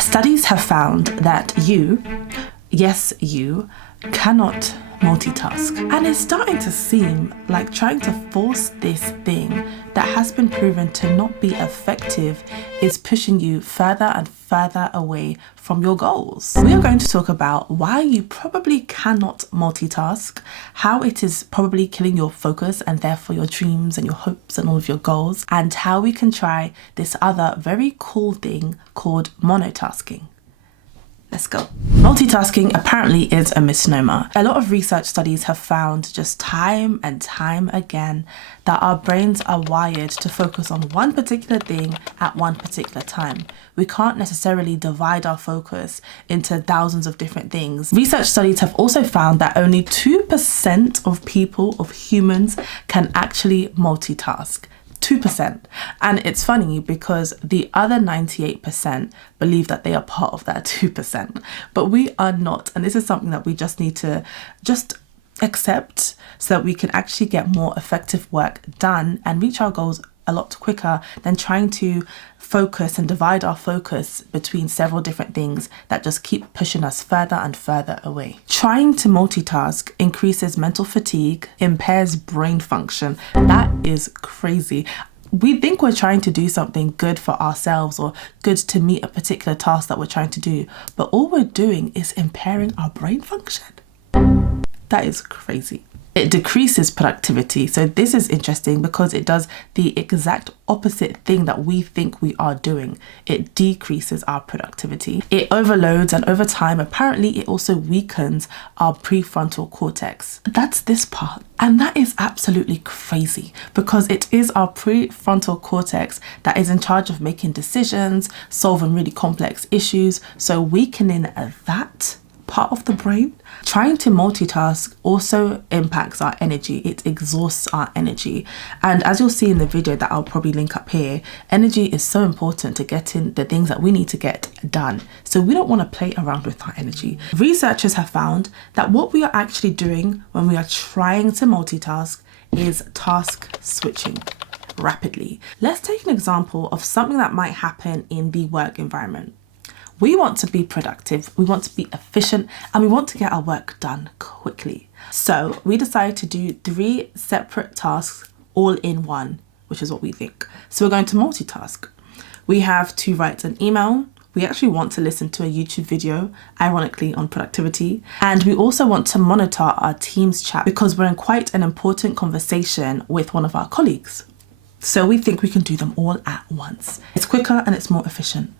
Studies have found that you, yes you, cannot multitask. And it's starting to seem like trying to force this thing that has been proven to not be effective is pushing you further and further away from your goals. We are going to talk about why you probably cannot multitask, how it is probably killing your focus and therefore your dreams and your hopes and all of your goals, and how we can try this other very cool thing called monotasking. Let's go. Multitasking apparently is a misnomer. A lot of research studies have found just time and time again that our brains are wired to focus on one particular thing at one particular time. We can't necessarily divide our focus into thousands of different things. Research studies have also found that only 2% of people, of humans, can actually multitask. 2%. And it's funny because the other 98% believe that they are part of that 2%, but we are not. And this is something that we just need to accept so that we can actually get more effective work done and reach our goals a lot quicker than trying to focus and divide our focus between several different things that just keep pushing us further and further away. Trying to multitask increases mental fatigue, impairs brain function. That is crazy. We think we're trying to do something good for ourselves or good to meet a particular task that we're trying to do, but all we're doing is impairing our brain function. That is crazy. It decreases productivity. So this is interesting because it does the exact opposite thing that we think we are doing. It decreases our productivity. It overloads, and over time, apparently it also weakens our prefrontal cortex. That's this part. And that is absolutely crazy because it is our prefrontal cortex that is in charge of making decisions, solving really complex issues. So weakening that part of the brain. Trying to multitask also impacts our energy. It exhausts our energy. And as you'll see in the video that I'll probably link up here, energy is so important to getting the things that we need to get done. So we don't want to play around with our energy. Researchers have found that what we are actually doing when we are trying to multitask is task switching rapidly. Let's take an example of something that might happen in the work environment. We want to be productive, we want to be efficient, and we want to get our work done quickly. So we decided to do 3 separate tasks all in one, which is what we think. So we're going to multitask. We have to write an email. We actually want to listen to a YouTube video, ironically on productivity. And we also want to monitor our Teams chat because we're in quite an important conversation with one of our colleagues. So we think we can do them all at once. It's quicker and it's more efficient.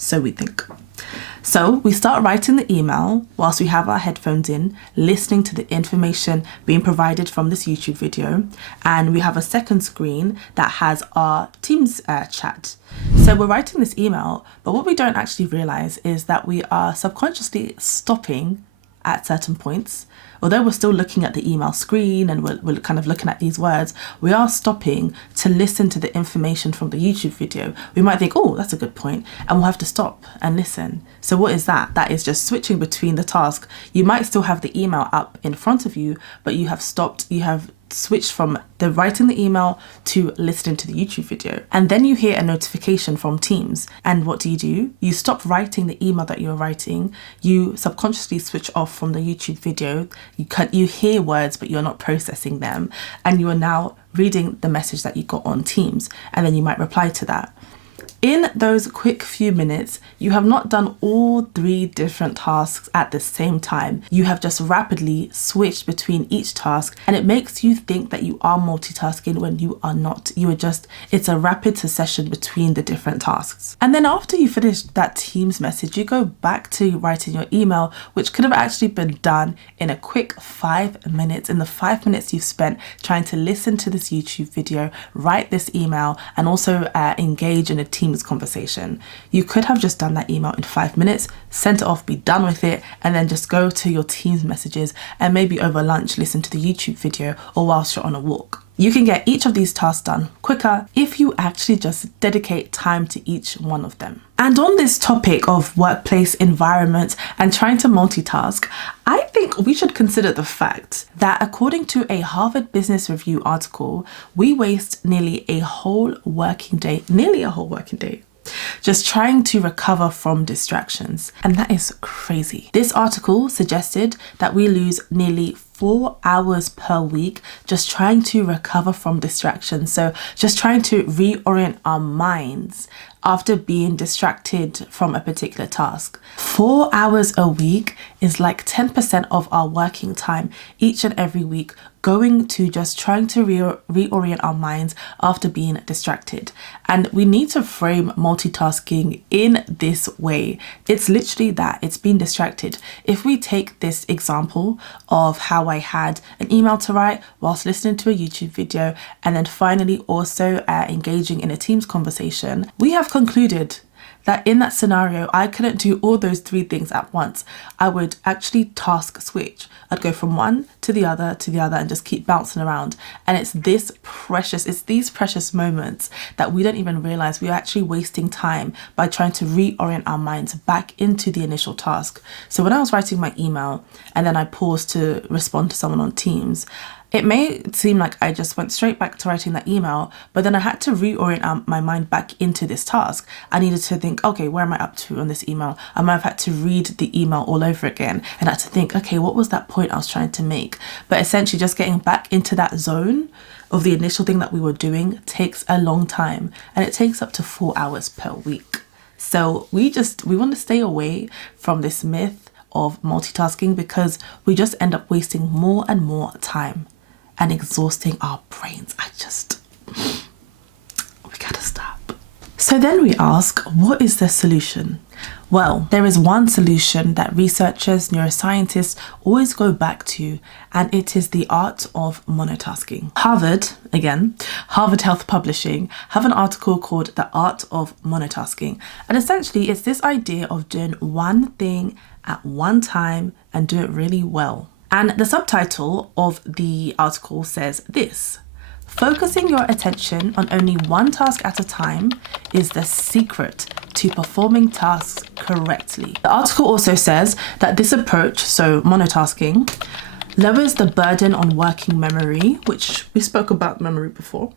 So we think. So we start writing the email whilst we have our headphones in, listening to the information being provided from this YouTube video. And we have a second screen that has our Teams chat. So we're writing this email, but what we don't actually realize is that we are subconsciously stopping at certain points. Although we're still looking at the email screen and we're kind of looking at these words, we are stopping to listen to the information from the YouTube video. We might think, oh, that's a good point, and we'll have to stop and listen. So what is that? That is just switching between the task. You might still have the email up in front of you, but you have stopped, you have switched from the writing the email to listening to the YouTube video. And then you hear a notification from Teams. And what do? You stop writing the email that you're writing. You subconsciously switch off from the YouTube video. You hear words, but you're not processing them. And you are now reading the message that you got on Teams. And then you might reply to that. In those quick few minutes, you have not done all 3 different tasks at the same time. You have just rapidly switched between each task, and it makes you think that you are multitasking when you are not. It's a rapid succession between the different tasks. And then after you finish that Teams message, you go back to writing your email, which could have actually been done in a quick 5 minutes. In the 5 minutes you've spent trying to listen to this YouTube video, write this email, and also engage in a Teams conversation. You could have just done that email in 5 minutes, sent it off, be done with it, and then just go to your Teams messages and maybe over lunch listen to the YouTube video or whilst you're on a walk. You can get each of these tasks done quicker if you actually just dedicate time to each one of them. And on this topic of workplace environment and trying to multitask, I think we should consider the fact that according to a Harvard Business Review article, we waste nearly a whole working day just trying to recover from distractions. And that is crazy. This article suggested that we lose nearly 4 hours per week just trying to recover from distractions. So just trying to reorient our minds after being distracted from a particular task. 4 hours a week is like 10% of our working time each and every week going to just trying to reorient our minds after being distracted. And we need to frame multitasking in this way. It's literally that, it's being distracted. If we take this example of how I had an email to write whilst listening to a YouTube video and then finally also engaging in a Teams conversation, we have concluded that in that scenario, I couldn't do all those 3 things at once. I would actually task switch. I'd go from one to the other and just keep bouncing around. And it's these precious moments that we don't even realize we are actually wasting time by trying to reorient our minds back into the initial task. So when I was writing my email and then I paused to respond to someone on Teams, it may seem like I just went straight back to writing that email, but then I had to reorient my mind back into this task. I needed to think, okay, where am I up to on this email? I might have had to read the email all over again and had to think, okay, what was that point I was trying to make? But essentially just getting back into that zone of the initial thing that we were doing takes a long time, and it takes up to 4 hours per week. So we want to stay away from this myth of multitasking because we just end up wasting more and more time and exhausting our brains. We gotta stop. So then we ask, what is the solution? Well, there is one solution that researchers, neuroscientists always go back to, and it is the art of monotasking. Harvard Health Publishing have an article called The Art of Monotasking. And essentially it's this idea of doing one thing at one time and do it really well. And the subtitle of the article says this: focusing your attention on only one task at a time is the secret to performing tasks correctly. The article also says that this approach, so monotasking, lowers the burden on working memory, which we spoke about memory before,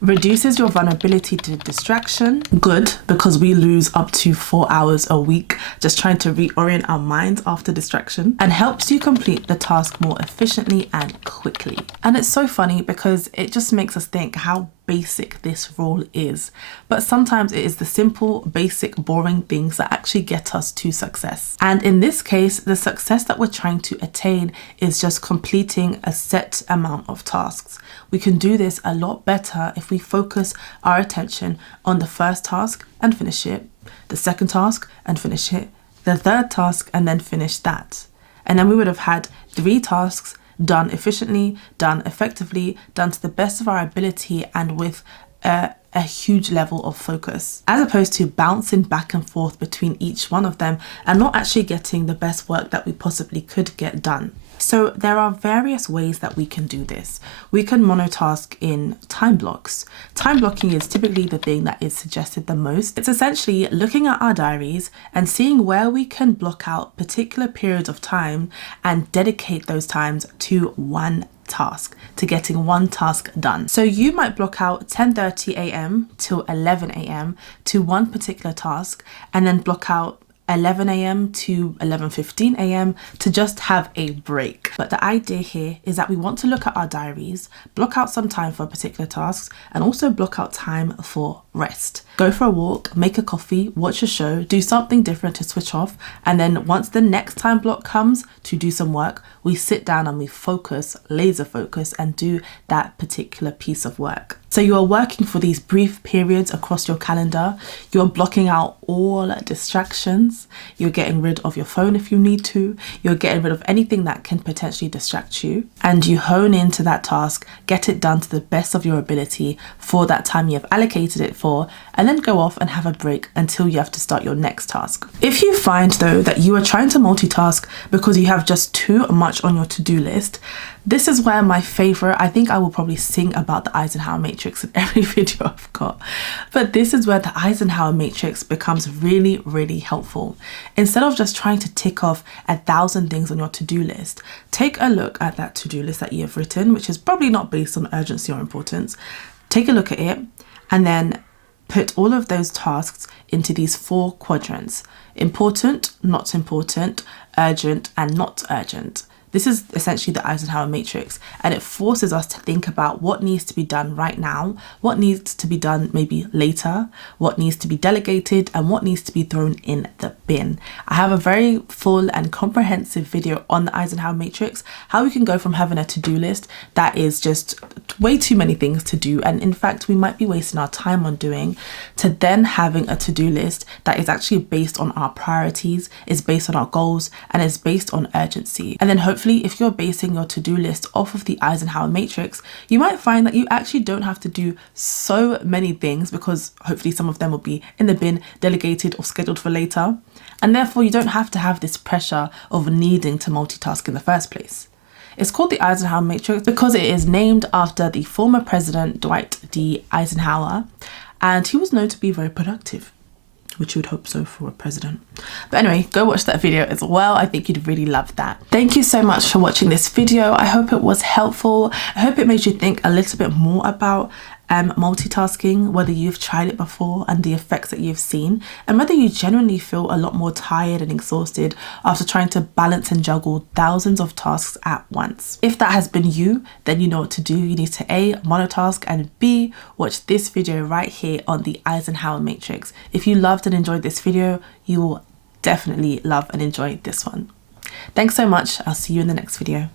reduces your vulnerability to distraction, good, because we lose up to 4 hours a week just trying to reorient our minds after distraction, and helps you complete the task more efficiently and quickly. And it's so funny because it just makes us think how basic this rule is, but sometimes it is the simple, basic, boring things that actually get us to success. And in this case, the success that we're trying to attain is just completing a set amount of tasks. We can do this a lot better if we focus our attention on the first task and finish it, the second task and finish it, the third task and then finish that. And then we would have had 3 tasks done efficiently, done effectively, done to the best of our ability and with a huge level of focus, as opposed to bouncing back and forth between each one of them and not actually getting the best work that we possibly could get done. So there are various ways that we can do this. We can monotask in time blocks. Time blocking is typically the thing that is suggested the most. It's essentially looking at our diaries and seeing where we can block out particular periods of time and dedicate those times to one task, to getting one task done. So you might block out 10:30 a.m. till 11 a.m. to one particular task, and then block out 11 a.m. to 11:15 a.m. to just have a break. But the idea here is that we want to look at our diaries, block out some time for particular tasks, and also block out time for rest. Go for a walk, make a coffee, watch a show, do something different to switch off, and then once the next time block comes to do some work, we sit down and we focus, laser focus, and do that particular piece of work. So you are working for these brief periods across your calendar. You're blocking out all distractions. You're getting rid of your phone if you need to. You're getting rid of anything that can potentially distract you. And you hone into that task, get it done to the best of your ability for that time you have allocated it for, and then go off and have a break until you have to start your next task. If you find though that you are trying to multitask because you have just too much on your to-do list, this is where my favorite, I think I will probably sing about the Eisenhower matrix in every video I've got, but this is where the Eisenhower matrix becomes really, really helpful. Instead of just trying to tick off 1,000 things on your to-do list, take a look at that to-do list that you have written, which is probably not based on urgency or importance. Take a look at it and then put all of those tasks into these 4 quadrants: important, not important, urgent, and not urgent. This is essentially the Eisenhower matrix, and it forces us to think about what needs to be done right now, what needs to be done maybe later, what needs to be delegated, and what needs to be thrown in the bin. I have a very full and comprehensive video on the Eisenhower matrix, how we can go from having a to-do list that is just way too many things to do, and in fact we might be wasting our time on doing, to then having a to-do list that is actually based on our priorities, is based on our goals, and is based on urgency. And then hopefully if you're basing your to-do list off of the Eisenhower matrix, you might find that you actually don't have to do so many things, because hopefully some of them will be in the bin, delegated, or scheduled for later, and therefore you don't have to have this pressure of needing to multitask in the first place. It's called the Eisenhower matrix because it is named after the former president Dwight D. Eisenhower, and he was known to be very productive, which you would hope so for a president. But anyway, go watch that video as well. I think you'd really love that. Thank you so much for watching this video. I hope it was helpful. I hope it made you think a little bit more about multitasking, whether you've tried it before and the effects that you've seen, and whether you genuinely feel a lot more tired and exhausted after trying to balance and juggle thousands of tasks at once. If that has been you, then you know what to do. You need to A, monotask, and B, watch this video right here on the Eisenhower matrix. If you loved and enjoyed this video, you will definitely love and enjoy this one. Thanks so much. I'll see you in the next video.